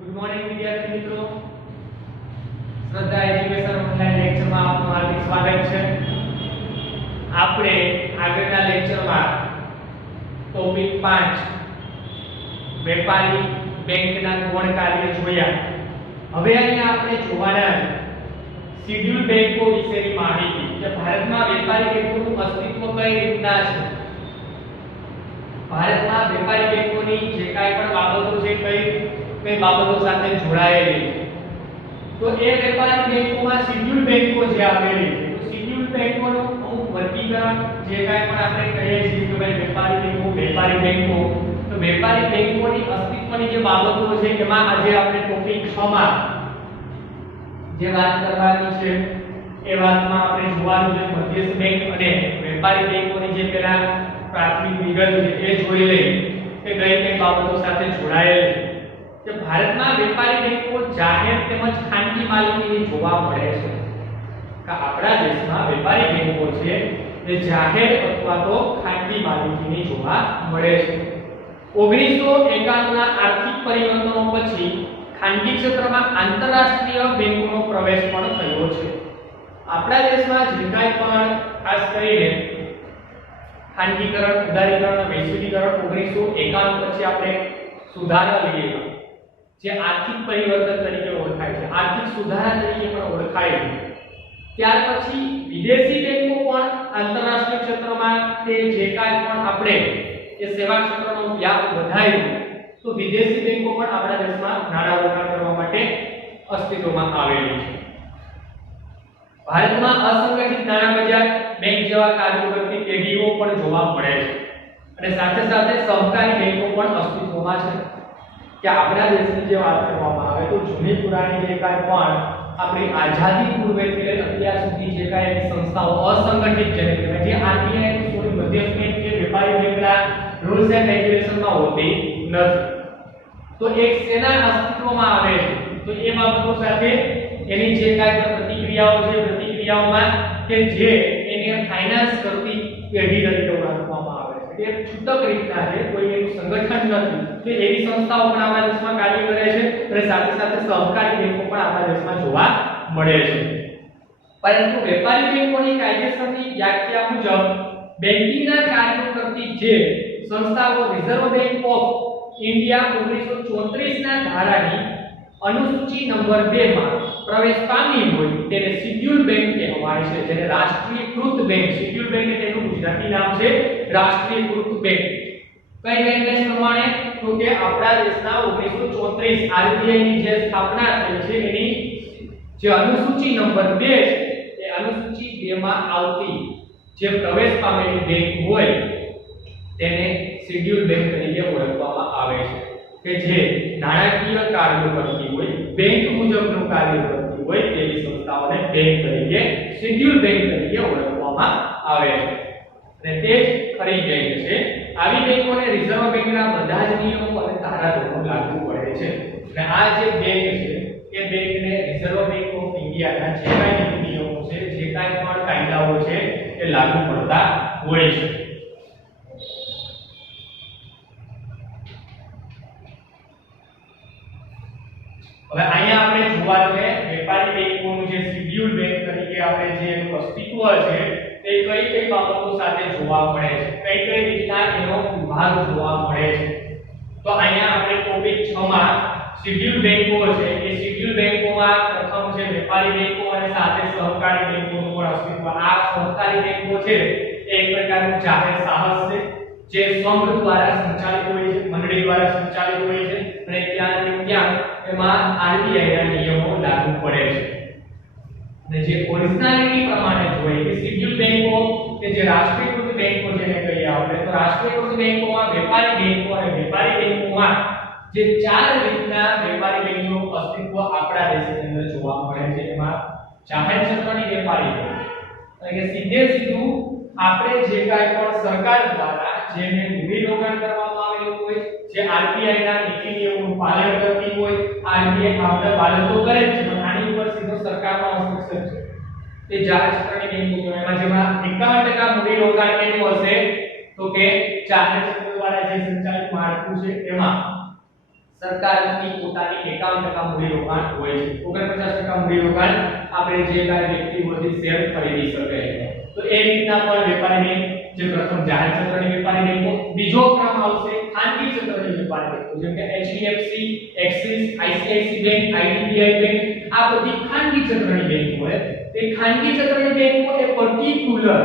Good morning વિદ્યાર્થી મિત્રો, શ્રદ્ધા એજ્યુકેશન ઓનલાઈન લેક્ચરમાં આપનું હાર્દિક સ્વાગત છે. આપણે આગળના લેક્ચરમાં ટોપિક 5 વેપારી બેંકના ગુણ કાર્ય જોયા. હવે અહીંયા આપણે જોવાના શિડ્યુલ બેંકો વિશેની માહિતી કે ભારતમાં વેપારી બેંકોનું અસ્તિત્વ કઈ રીતના છે. ભારતમાં વેપારી બેંકોની જે કાંઈ પણ બાબતો છે કઈ બાબતો સાથે જોડાયેલી છે. તો એ વેપારી બેંકોમાં શિડ્યુલ બેંકો જે આવેલી છે, તો શિડ્યુલ બેંકોનું અમુક વર્ગીકરણ જે કાંઈ પણ આપણે કહીએ છીએ કે ભાઈ વેપારી બેંકો, તો વેપારી બેંકોની અસ્તિત્વની જે બાબતો છે એમાં આજે આપણે ટોપિક 6 માં જે વાત કરવાની છે એ વાતમાં આપણે જોવાનું છે મધ્યસ્થ બેંક અને વેપારી બેંકોની જે પેલા પ્રાથમિક વિગત છે એ જોઈ લઈએ કે કઈ બાબતો સાથે જોડાયેલ છે. કે ભારતમાં વેપારી બેંકો જાહેર તેમજ ખાનગી માલિકીની જોવા મળે છે. કે આપણા દેશમાં વેપારી બેંકો છે એ જાહેર અથવા તો ખાનગી માલિકીની જોવા મળે છે. 1991 ના આર્થિક પરિવર્તનો પછી ખાનગી ક્ષેત્રમાં આંતરરાષ્ટ્રીય બેંકોનો પ્રવેશ પણ થયો છે. આપણા દેશમાં જે કાંઈ પણ ખાસ કરીને ખાનગીકરણ, ઉદારીકરણ, વૈશ્વિકીકરણ 1951 પછી આપણે સુધારા લઈએ જે આર્થિક પરિવર્તન તરીકે ઓળખાય છે, આર્થિક સુધારા તરીકે પણ ઓળખાય છે. ત્યાર પછી વિદેશી બેંકો પણ આંતરરાષ્ટ્રીય ક્ષેત્રમાં તે જે કાંઈ પણ આપણે એ સેવા ક્ષેત્રનો વ્યાપ વધાર્યો તો વિદેશી બેંકો પણ આપણા દેશમાં નાણાં રોકાણ કરવા માટે અસ્તિત્વમાં આવેલી છે. ભારતમાં અસંગઠિત નાણાં બજાર બેંક જેવા કાર્યો કરતી પેઢીઓ પણ જોવા મળે છે અને સાથે સાથે સહકારી બેંકો પણ અસ્તિત્વમાં છે. કે આપણા દેશની જે વાત કરવામાં આવે તો જૂની પુરાણી જે કાંઈ પણ આપણી આઝાદી પૂર્વેથી લઈને અત્યાર સુધી જે કાંઈ સંસ્થાઓ અસંગઠિત જેને કહેવાય, જે આરબીઆઈ થોડી મધ્યસ્થ બેંક કે વેપારી બેંકના રૂલ્સ એન્ડ રેગ્યુલેશનમાં હોતી નથી, તો એક સેના અસ્તિત્વમાં આવે છે. તો એ બાબતો સાથે એની જે કાંઈ પણ પ્રતિક્રિયાઓમાં કે જે એને ફાઇનાન્સ કરતી પેઢી તરીકે ઓળખવામાં આવે છે. એ છૂટક રીતના છે, કોઈ એનું સંગઠન નથી. તો એવી સંસ્થાઓ પણ આપણા દેશમાં કાર્ય કરે છે અને સાથે સાથે સહકારી બેંકો પણ આપણા દેશમાં જોવા મળે છે. પરંતુ વેપારી બેંકોની કાયદેસરની વ્યાખ્યા મુજબ બેંકિંગના કાર્યો કરતી જે સંસ્થાઓ રિઝર્વ બેંક ઓફ ઇન્ડિયા 1934 ના ધારાની અનુસૂચિ નંબર 2 માં પ્રવેશ પામી હોય તેને શિડ્યુલ બેંક કહેવાય છે. જેને રાષ્ટ્રીયકૃત બેંક, શિડ્યુલ બેંક તેનું ગુજરાતી નામ છે રાષ્ટ્રીયકૃત બેંક. કઈ બેંક પ્રમાણે તો કે આપણા દેશના 1934 આરબીઆઈ ની જે સ્થાપના થઈ છે એની જે અનુસૂચિ નંબર 2 છે એ અનુસૂચિ 2 માં આવતી જે પ્રવેશ પામેલી બેંક હોય તેને શિડ્યુલ બેંક તરીકે ઓળખવામાં આવે છે. કે જે નાણાકીય કાર્યો કરતી હોય, બેંક મુજબનું કાર્ય કરતી હોય તેવી સંસ્થાઓને બેંક તરીકે, શિડ્યુલ બેંક તરીકે ઓળખવામાં આવે છે. અને તે જ ખરી બેંક છે. આવી બેંકોને રિઝર્વ બેંકના બધા જ નિયમો અને ધારાધોરણો લાગુ પડે છે. અને આ જે બેંક છે એ બેંકને રિઝર્વ બેંક ઓફ ઇન્ડિયાના જે કાંઈ નિયમો છે, જે કાંઈ પણ કાયદાઓ છે એ લાગુ પડતા હોય છે. હવે અહીંયા આપણે જોવાનું છે વેપારી બેંકોનું જે શિડ્યુલ બેંક તરીકે આપણે જે અસ્તિત્વ છે તે કઈ બાબતો સાથે જોવા મળે છે, કઈ રીતના એનો વિભાગ જોવા મળે છે. તો અહીંયા આપણે ટોપિક 6 માં શિડ્યુલ બેંકો છે એ શિડ્યુલ બેંકોમાં પ્રથમ છે વેપારી બેંકો અને સાથે સહકારી બેંકોનું પણ અસ્તિત્વ. આ સહકારી બેંકો છે એ એક પ્રકારનું જાહેર સાહસ છે જે સંઘ દ્વારા સંચાલિત હોય છે, મંડળી દ્વારા સંચાલિત હોય છે અને ત્યાં એમાં આરબીઆઈ ના નિયમો લાગુ પડે છે. અને જે ઓરિજિનાલિટી પ્રમાણે જોઈએ કે શિડ્યુલ બેંકો કે જે રાષ્ટ્રીયકૃત બેંકો જેને કહીએ આપણે, તો રાષ્ટ્રીયકૃત બેંકોમાં વેપારી બેંકો અને વેપારી બેંકોમાં જે 4 રીતના વેપારી બેંકોનું અસ્તિત્વ આપણા દેશની અંદર જોવા મળે છે. એમાં જાહેર ક્ષેત્રની વેપારી બેંક એટલે કે સીધું આપણે જે કાંઈ પણ સરકાર દ્વારા જેને મૂડીરોકાણ કરવામાં આવેલું હોય, જે આરબીઆઈ ના નીતિ નિયમોનું પાલન કરતી હોય, આરબીઆઈ આપણે પાલન તો કરે છે પણ આની ઉપર સીધો સરકારનો હસ્તક્ષેપ છે. તે જાહેર ક્ષેત્રની બેંકો એમાં જેમાં 51% મૂડીરોકાણ કેનું હશે તો કે જાહેર ક્ષેત્ર દ્વારા જે સંચાલિત માળખું છે એમાં સરકારની પોતાની 51% મૂડીરોકાણ હોય છે. 49% મૂડીરોકાણ આપણે જે કાંઈ વ્યક્તિઓથી શેર ખરીદી શકે છે. તો એ રીતના પણ વેપારી બેંક જે પ્રથમ જાહેર ક્ષેત્રની વેપારી બેંકો, બીજો ક્રમ આવશે ખાનગી ક્ષેત્રની વેપારી બેંકો જેમ કે HDFC, axis, ICICI bank, IDBI bank, આ બધી ખાનગી ક્ષેત્રની બેંકો છે. તે ખાનગી ક્ષેત્રની બેંકો એ પર્ટિક્યુલર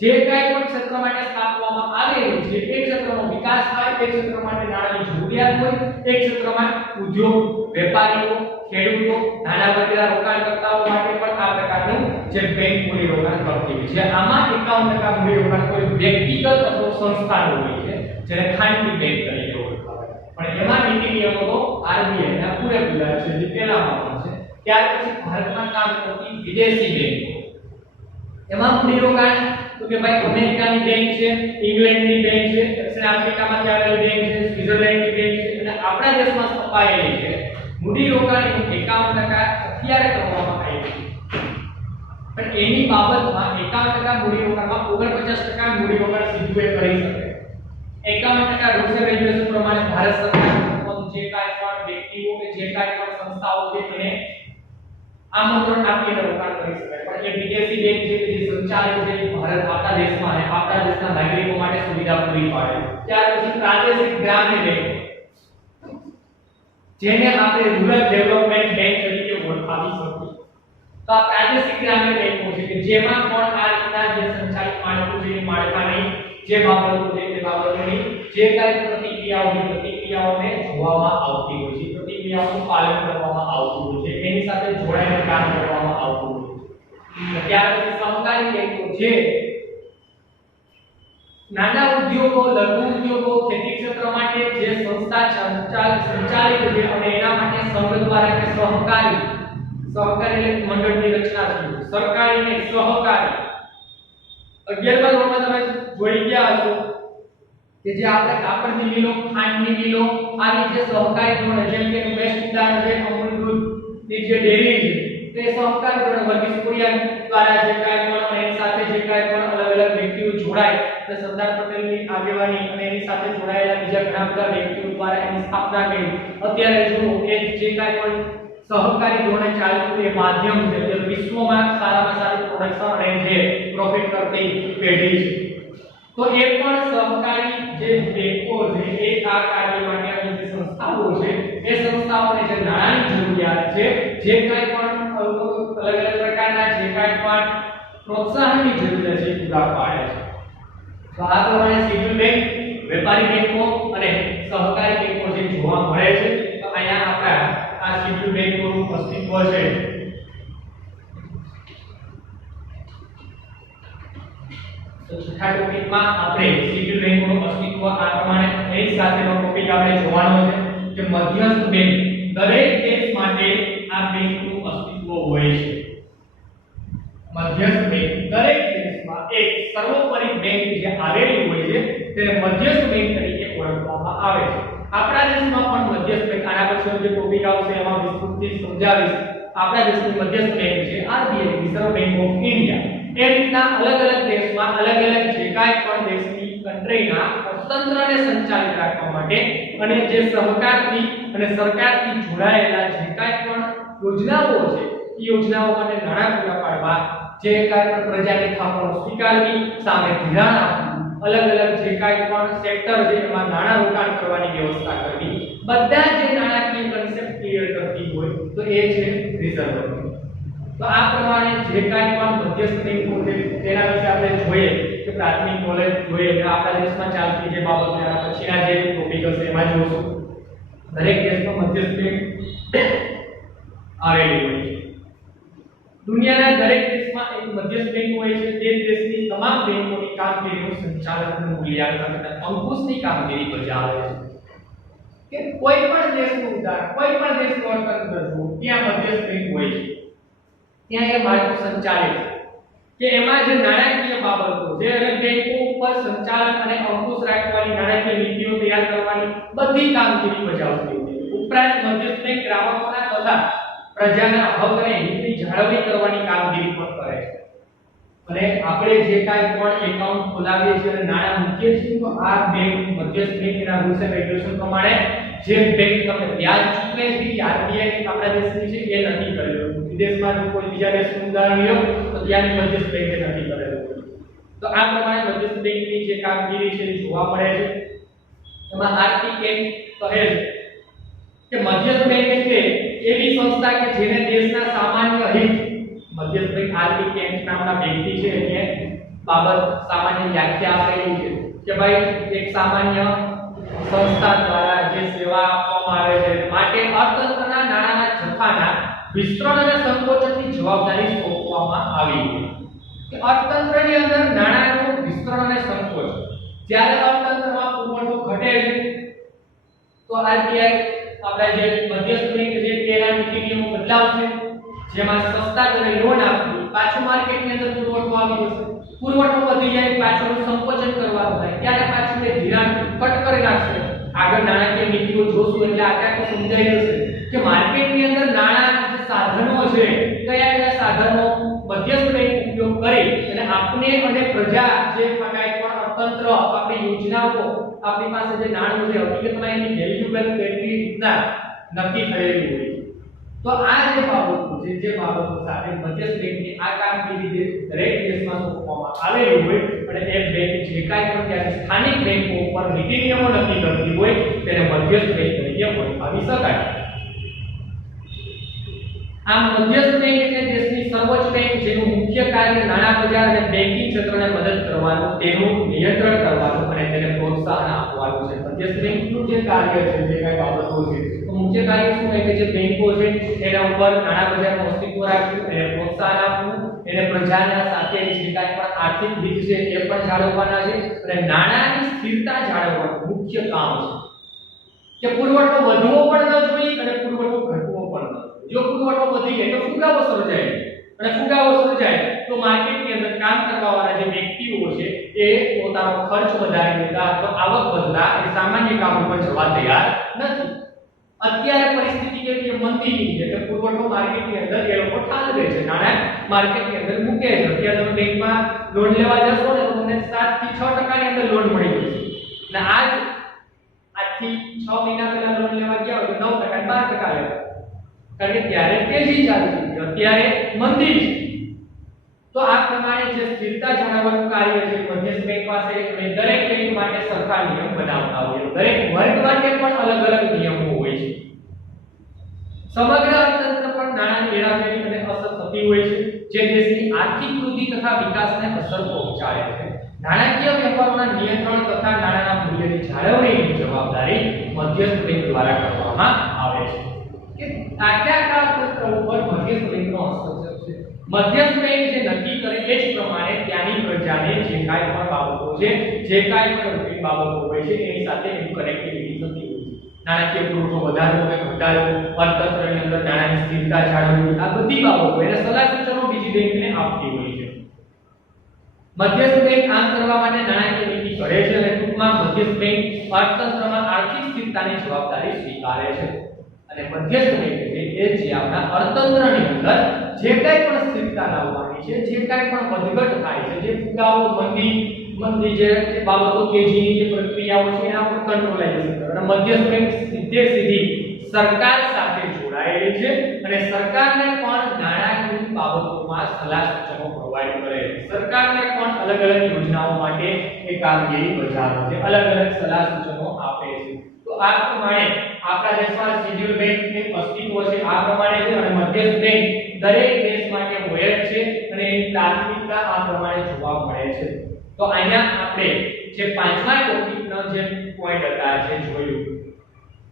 જે કાંઈ પણ ક્ષેત્ર માટે સ્થાપવામાં આવેલી છે એ ક્ષેત્રનો વિકાસ થાય, તે ક્ષેત્ર માટે નાણાંની જરૂરિયાત હોય, એ ક્ષેત્રમાં ઉદ્યોગ, વેપારીઓ, ખેડૂતો, નાના વર્ગના રોકાણકર્તાઓ માટે પણ આ પ્રકારનું જે બેંક મૂડી રોકાણ કરતી હોય છે. આમાં 51% મૂડી રોકાણ કોઈ વ્યક્તિગત અથવા સંસ્થાનું હોય છે જેને ખાનગી બેંક તરીકે ઓળખાય. પણ એમાં નીતિ નિયમો તો RBI ના પૂરેપૂરા છે જે પહેલામાં છે. ત્યાર પછી ભારતમાં કામ કરતી વિદેશી બેંકો, એમાં મૂડી રોકાણ તો કે ભાઈ અમેરિકાની બેંક છે, ઇંગ્લેન્ડની બેંક છે, દક્ષિણ આફ્રિકામાંથી આવેલી બેંક છે, સ્વિટ્ઝરલેન્ડની બેંક છે અને આપણા દેશમાં સ્થપાયેલી છે. મૂડી રોકાણની 51% અત્યારે કરવામાં આવી છે. પણ એની બાબતમાં 51% મૂડી રોકાણમાં 49% મૂડી રોકાણ સીધું એ કરી શકે. 51% રૂલ્સ એન્ડ રેગ્યુલેશન પ્રમાણે ભારત સરકાર જે કાંઈ પણ વ્યક્તિઓ કે જે કાંઈ પણ સંસ્થાઓ છે એને આમંત્રણ આપીને રોકાણ કરી શકાય. પણ એ વિદેશી બેંક છે કે જે સંચાલિત છે ભારત આપણા દેશમાં અને આપણા દેશના નાગરિકો માટે સુવિધા પૂરી પાડે. ત્યાર પછી પ્રાદેશિક ગ્રામ્ય બેંક જેને આપણે રૂરલ ડેવલપમેન્ટ બેંક તરીકે ઓળખાવી શકીએ. તો આ પ્રાદેશિક ગ્રામ્ય બેંકો છે કે જેમાં પણ આ રીતના જે સંચાલિત માળખું છે એ માળખાની જે બાબતો છે તે બાબતોની જે કાંઈ પ્રતિક્રિયાઓને જોવામાં આવતી હોય છે, પ્રતિક્રિયાઓનું પાલન કરવામાં આવતું હોય છે, એની સાથે જોડાઈને કામ કરવામાં આવતું હોય છે. ત્યાર પછી સહકારી બેંકો જે નાના ઉદ્યોગો, લઘુ ઉદ્યોગો, ખેતી ક્ષેત્ર માટે જે સંસ્થા સંચાલિત છે અને એના માટે સંઘ દ્વારા કે સહકારી એટલે મંડળની રચના થઈ. સરકારી ને સહકારી 11મા ધોરણમાં તમે જોઈ ગયા હશો કે જે આપણે કાપડની મિલો, ખાંડની મિલો, આવી જે સહકારી ધોરણે જેમ કે બેસ્ટ ઉદાહરણ છે અમૂલ દૂધની જે ડેરી છે તે સહકારી ધોરણે વર્ગીસ કુરિયન દ્વારા જે કાંઈ પણ એની સાથે જે કાંઈ પણ અલગ અલગ વ્યક્તિઓ જોડાય તો સરદાર પટેલની આગેવાની અને એની સાથે જોડાયેલા બીજા ઘણા બધા વ્યક્તિઓ દ્વારા એની સ્થાપના કરી. અત્યારે જો એ જે કાંઈ પણ સહકારી ધોરણે ચાલતું એ માધ્યમ છે જે વિશ્વમાં સારામાં સારી પ્રોડક્શન અને જે પ્રોફિટ કરતી પેઢી છે. તો એ પણ સહકારી જે બેંકો છે એ આ કાર્ય માટે અને જે સંસ્થાઓ છે એ સંસ્થાઓને જે નાણાંની જરૂરિયાત છે, જે કાંઈ પણ અલગ અલગ પ્રકારના જે કાંઈ પણ પ્રોત્સાહનની જરૂરિયાત છે પૂરા પાડે છે. તો આ પ્રમાણે શેડ્યુલ બેંક, વેપારી બેંકો અને સહકારી બેંકો જે જોવા મળે છે. તો અહીંયા આપણા આ શેડ્યુલ બેંકોનું અસ્તિત્વ છે. તો છઠ્ઠા ટોપિકમાં આપણે શેડ્યુલ બેંકોનું અસ્તિત્વ આ પ્રમાણે એની સાથેનો ટોપિક આપણે જોવાનો છે કે મધ્યસ્થ બેંક. દરેક દેશ માટે આ બેંકનું અસ્તિત્વ હોય છે. મધ્યસ્થ બેંક દરેક દેશમાં એક સર્વોપરી બેંક જે આવેલી હોય છે તેને મધ્યસ્થ બેંક તરીકે ઓળખવામાં આવે છે. આપણા દેશમાં પણ મધ્યસ્થ બેંક, આના પછી જે ટોપિક આવશે એમાં વિસ્તૃતથી સમજાવીશ. આપણા દેશની મધ્યસ્થ બેંક છે RBI, Reserve Bank of India. એ રીતના અલગ અલગ દેશમાં અલગ અલગ જે કાંઈ પણ દેશની કન્ટ્રીના અર્થતંત્રને સંચાલિત રાખવા માટે અને જે સહકારથી અને સરકારથી જોડાયેલા જે કાંઈ પણ યોજનાઓ છે એ યોજનાઓ માટે નાણાં પૂરા પાડવા, જે કાંઈ પણ પ્રજાની થાપણો સ્વીકારવી, સામે ધિરાણ આપવું, અલગ અલગ જે કાંઈ પણ સેક્ટર છે એમાં નાણાં રોકાણ કરવાની વ્યવસ્થા કરવી, બધા જે નાણાકીય કન્સેપ્ટ ક્લિયર કરતી હોય તો એ છે રિઝર્વ બેંક. તો આ પ્રમાણે જે કાંઈ પણ મધ્યસ્થ બેંકો છે તેના વિશે આપણે જોઈએ કે પ્રાથમિક નોલેજ જોઈએ કે આપણા દેશમાં ચાલતી જે બાબતો એના પછીના જે ટોપિક હશે એમાં જોશું. દરેક દેશમાં મધ્યસ્થ બેંક આવેલી હોય છે. દુનિયાના દરેક દેશમાં એક મધ્યસ્થ બેંક હોય છે. તે દેશની તમામ બેંકોની કામગીરીનું સંચાલન, મૂલ્યાંકન અને અંકુશની કામગીરી બજાવે છે. કે કોઈ પણ દેશનું ઉદાહરણ, કોઈ પણ દેશનું અર્થતંત્ર જુઓ ત્યાં મધ્યસ્થ બેંક હોય છે. ત્યાં એ માળખું સંચાલિત છે કે એમાં જે નાણાકીય બાબતો છે અને બેંકો ઉપર સંચાલન અને અંકુશ રાખવાની, નાણાકીય નીતિઓ તૈયાર કરવાની બધી કામગીરી બજાવતી હોય છે. ઉપરાંત મધ્યસ્થ બેંક ગ્રાહકોના તથા પ્રજાના હક અને હિતની જાળવણી કરવાની કામગીરી પણ કરે છે. અને આપણે જે કાંઈ પણ એકાઉન્ટ ખોલાવીએ છીએ અને નાણાં મૂકીએ છીએ તો આ બેંક મધ્યસ્થ બેંકના રૂલ્સ એન્ડ રેગ્યુલેશન પ્રમાણે જે બેંક તમને વ્યાજ ચૂકવે છે એ આરબીઆઈ આપણા દેશની છે એ નક્કી કરેલું. વિદેશમાં જો કોઈ બીજા દેશનું ઉદાહરણ લ્યો તો ત્યાંની મધ્યસ્થ બેંકે નક્કી કરેલું. તો આ પ્રમાણે મધ્યસ્થ બેંકની જે કામગીરી છે એ જોવા મળે છે. એમાં આર્થિક બેંક કહે છે કે મધ્યસ્થ બેંક એટલે એવી સંસ્થા કે જેને દેશના સામાન્ય હિત, મધ્યસ્થ બેંક આર્થિક બેંક નામના વ્યક્તિ છે એને બાબત સામાન્ય વ્યાખ્યા આપેલી છે કે ભાઈ એક સામાન્ય સંસ્થા દ્વારા જે સેવા આપવામાં આવે છે માટે અર્થતંત્રના નાણાંના જથ્થાના વિસ્તરણ અને સંકોચનની જવાબદારી સોંપવામાં આવી છે. કે અર્થતંત્રની અંદર નાણાંનું વિસ્તરણ અને સંકોચ, જ્યારે અર્થતંત્રમાં પુરવઠો ઘટે છે તો આરબીઆઈ આપણા જે મધ્યસ્થ બેંક છે તેના નીતિ નિયમો બદલાવશે, જેમાં સસ્તા દરે લોન આપવી, પાછું માર્કેટની અંદર પુરવઠો આવી જશે, પુરવઠો વધી જાય પાછું સંકોચન કરવાનું થાય ત્યારે પાછું એ ધિરાણ કટ કરી નાખશે. આગળ નાણાકીય નીતિઓ જોશું એટલે આગળ સમજાઈ જશે કે માર્કેટની અંદર નાણાં જે સાધનો છે કયા કયા સાધનો મધ્યસ્થ બેંક ઉપયોગ કરી અને આપને અને પ્રજા જે કાંઈ પણ અર્થતંત્ર આપણી યોજનાઓ આપણી પાસે જે નાણું છે હકીકતમાં એની વેલ્યુએબલ કેટલી રીતના નક્કી થયેલી હોય. તો આ જે બાબતો છે જે બાબતો સાથે મધ્યસ્થ બેંકની આ કામગીરી દરેક દેશમાં સોંપવામાં આવેલી હોય અને એ બેંક જે કાંઈ પણ ત્યાં સ્થાનિક બેંકો ઉપર નીતિ નિયમો નક્કી કરતી હોય તેને મધ્યસ્થ બેંક તરીકે ઓળખાવી શકાય. આમ મધ્યસ્થ બેંક એટલે દેશની સર્વોચ્ચ બેંક જેનું મુખ્ય કાર્ય નાણાં બજાર અને બેન્કિંગ ક્ષેત્રને મદદ કરવાનું, તેનું નિયંત્રણ કરવાનું અને તેને પ્રોત્સાહન આપવાનું છે. મધ્યસ્થ બેંકનું જે કાર્ય છે જે કઈ બાબતો છે તો મુખ્ય કાર્ય શું છે કે જે બેંકો છે એના ઉપર નાણાં બજારનું અસ્તિત્વ રાખવું, એને પ્રોત્સાહન આપવું, એને પ્રજાના સાથે જે કાંઈ પણ આર્થિક હિત છે એ પણ જાળવવાના છે અને નાણાંની સ્થિરતા જાળવવાનું મુખ્ય કામ છે. કે પુરવઠો વધવો પણ ન જોઈએ અને પુરવઠો ઘટવો પણ ન. જો પુરવઠો વધી જાય તો ફુગાવો સર્જાય અને ફુગાવો સર્જાય તો માર્કેટની અંદર કામ કરવા વાળા જે વ્યક્તિઓ છે એ પોતાનો ખર્ચ વધારી દેતા અથવા આવક વધતા એ સામાન્ય કામ ઉપર જવા તૈયાર નથી. અત્યારે પરિસ્થિતિ કેવી છે? મંદીની છે કે પુરવઠો માર્કેટની અંદર એ લોકો ઠાલવે છે, નાણાં માર્કેટની અંદર મૂકે છે. અત્યારે તમે બેંકમાં લોન લેવા જશો ને તો તમને 7 થી 6% ની અંદર લોન મળી જશે અને આજથી 6 મહિના પહેલા લોન લેવા ગયા હોય તો 9% 12% લેવા, કારણ કે ત્યારે તેજી ચાલી હતી, અત્યારે મંદી છે. તો આ પ્રમાણે જે સ્થિરતા જાળવવાનું કાર્ય છે મધ્યસ્થ બેંક પાસે અને દરેક બેંક માટે સરકાર નિયમ બનાવતા હોય, દરેક વર્ગ માટે પણ અલગ અલગ નિયમો હોય છે. સમગ્ર અર્થતંત્ર પર નાણાંની હેરાફેરી અને અસર થતી હોય છે જે દેશની આર્થિક વૃદ્ધિ તથા વિકાસને અસર પહોંચાડે છે. નાણાકીય વ્યવહારોના નિયંત્રણ તથા નાણાંના મૂલ્યની જાળવણીની જવાબદારી મધ્યસ્થ બેંક દ્વારા કરવામાં આવે છે. કે આખા અર્થતંત્ર ઉપર મધ્યસ્થ બેંકનો હસ્તક્ષેપ છે. મધ્યસ્થ બેંક જે નક્કી કરે એ જ પ્રમાણે ત્યાંની પ્રજાને જે કાંઈ પણ બાબતો છે, જે કાંઈ પણ રૂટીન બાબતો હોય છે એની સાથે એની કનેક્ટિવિટી થતી હોય છે. નાણાકીય પુરવઠો વધારવો કે ઘટાડવો, અર્થતંત્રની અંદર નાણાંની સ્થિરતા જાળવવી, આ બધી બાબતો એને સલાહ સૂચનો બીજી બેંકને આપતી હોય છે. મધ્યસ્થ બેંક આમ કરવા માટે નાણાકીય નીતિ ઘડે છે અને ટૂંકમાં મધ્યસ્થ બેંક અર્થતંત્રમાં આર્થિક સ્થિરતાની જવાબદારી સ્વીકારે છે. અને મધ્યસ્થ બેંક એટલે કે જે આપણા અર્થતંત્રની અંદર જે કાંઈ પણ સ્થિરતા લાવવાની છે, જે કાંઈ પણ વધઘટ થાય છે, જે ફુગાવો, મંદી જે બાબતો તેજીની જે પ્રક્રિયાઓ છે એના પર કંટ્રોલાઇઝેશન કરે. અને મધ્યસ્થ બેંક સીધી સરકાર સાથે જોડાયેલી છે અને સરકારને પણ નાણાકીય બાબતોમાં સલાહ સૂચનો પ્રોવાઈડ કરે છે. સરકારને પણ અલગ અલગ યોજનાઓ માટે એ કામગીરી બજાવે છે, અલગ અલગ સલાહ સૂચનો આપે છે. તો આ પ્રમાણે આપણા દેશમાં શેડ્યુલ બેંકનું અસ્તિત્વ છે આ પ્રમાણે છે અને મધ્યસ્થ બેંક દરેક દેશ માટે હોય જ છે અને એની પ્રાથમિકતા આ પ્રમાણે જોવા મળે છે. તો અહીંયા આપણે જે પાંચમા ટોપિકનો જે પોઈન્ટ હતા જે જોયું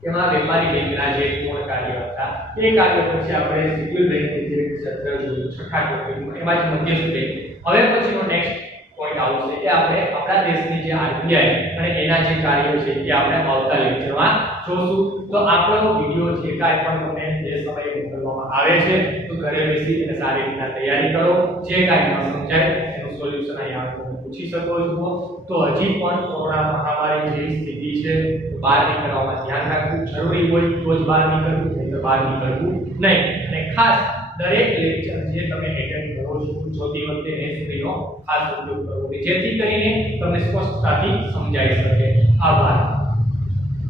એમાં વેપારી બેંકના જે મૂળ કાર્ય હતા એ કાર્ય પછી આપણે શેડ્યુલ બેંકની જે ચર્ચા જોયું છઠ્ઠા ટોપિકમાં, એમાં જ મધ્યસ્થ બેંક. હવે પછીનો નેક્સ્ટ પોઈન્ટ આવશે કે આપણે આપણા દેશની જે આરબીઆઈ અને એના જે કાર્યો છે એ આપણે આવતા લેક્ચરમાં જોશું. તો આપણો વિડિયો જે કાંઈ પણ તમને જે સમયે મોકલવામાં આવે છે તો ઘરે બેસી અને સારી રીતના તૈયારી કરો. જે કાંઈ ન સમજાય એનું સોલ્યુશન અહીંયા તમે પૂછી શકો છો. તો હજી પણ કોરોના મહામારી જેવી સ્થિતિ છે તો બહાર નીકળવામાં ધ્યાન રાખવું, જરૂરી હોય તો જ બહાર નીકળવું, નહીં તો બહાર નીકળવું નહીં. અને ખાસ દરેક લેક્ચર જે તમે એટેન્ડ કરો છો જોતી વખતે હેન્ડફ્રીનો ખાસ ઉપયોગ કરવો જેથી કરીને તમને સ્પષ્ટતાથી સમજાઈ શકે. આભાર.